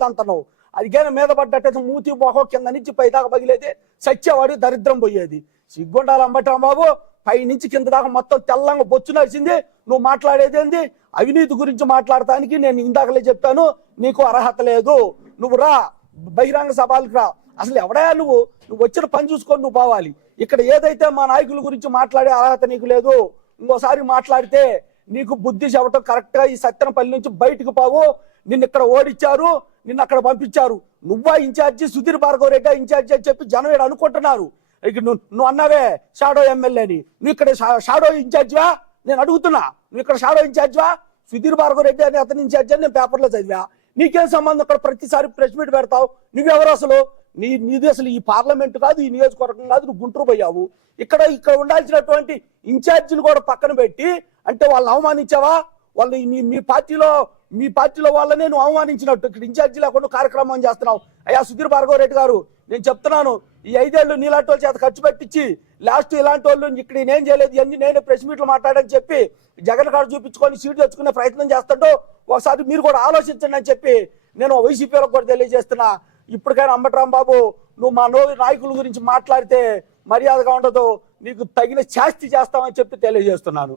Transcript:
లేదు అంటున్నావు అది కానీ మీద పడ్డట్టయితే మూతి మొహం కింద నుంచి పైదాకా పగిలేది. సచ్చేవాడు దరిద్రం పోయేది. సిగ్గుండాలి అంబటం బాబు పై నుంచి కింద దాకా మొత్తం తెల్లంగా బొచ్చు నడిచింది. నువ్వు మాట్లాడేది ఏంది? అవినీతి గురించి మాట్లాడటానికి నేను ఇందాకలే చెప్పాను. నీకు అర్హత లేదు. నువ్వు రా బహిరంగ సభలకు రా. అసలు ఎవడా నువ్వు? నువ్వు వచ్చిన పని చూసుకొని నువ్వు పోవాలి. ఇక్కడ ఏదైతే మా నాయకుల గురించి మాట్లాడే అర్హత నీకు లేదు ఇంకోసారి మాట్లాడితే నీకు బుద్ధి చెప్పటం కరెక్ట్గా ఈ సత్తెనపల్లి నుంచి బయటకు పోవు. నిన్ను ఇక్కడ ఓడిచ్చారు నిన్ను అక్కడ పంపించారు. నువ్వా in charge Sudheer Bhargav Reddy in charge అని చెప్పి జనం ఈడ అనుకుంటున్నారు. ఇక నువ్వు అన్నావే షాడో ఎమ్మెల్యేని నువ్వు ఇక్కడ షా- షాడో ఇన్ఛార్జివా నేను అడుగుతున్నా. నువ్వు ఇక్కడ షాడో ఇన్ఛార్జివా సుధీర్ భార్గవ్ రెడ్డి అని అతని ఇన్ఛార్జి అని నేను పేపర్లో చదివా. నీకేం సంబంధం ఇక్కడ ప్రతిసారి ప్రెస్ మీట్ పెడతావు. నువ్వెవరు అసలు? నీ నీది అసలు ఈ పార్లమెంట్ కాదు ఈ నియోజకవర్గం కాదు నువ్వు గుంటూరు పోయావు. ఇక్కడ ఇక్కడ ఉండాల్సినటువంటి ఇన్ఛార్జీలు కూడా పక్కన పెట్టి అంటే వాళ్ళని అవమానించావా? వాళ్ళు మీ పార్టీలో మీ పార్టీలో వాళ్ళనే నువ్వు అవమానించినట్టు ఇక్కడ ఇన్ఛార్జీ లేకుండా కార్యక్రమం చేస్తున్నావు. అయ్యా సుధీర్ భార్గవ రెడ్డి గారు నేను చెప్తున్నాను ఈ ఐదేళ్ళు నీలాంటి వాళ్ళ చేత ఖర్చు పెట్టించి లాస్ట్ ఇలాంటి వాళ్ళు ఇక్కడ నేనేం చేయలేదు ఇవన్నీ నేను ప్రెస్ మీట్లు మాట్లాడని చెప్పి జగన్ గారు చూపించుకొని సీట్ తెచ్చుకునే ప్రయత్నం చేస్తాడో ఒకసారి మీరు కూడా ఆలోచించండి అని చెప్పి నేను వైసీపీలో కూడా తెలియజేస్తున్నా. ఇప్పటికైనా అంబటరాం బాబు నువ్వు మా నాయకుల గురించి మాట్లాడితే మర్యాదగా ఉండదు. నీకు తగిన శాస్తి చేస్తామని చెప్పి తెలియజేస్తున్నాను.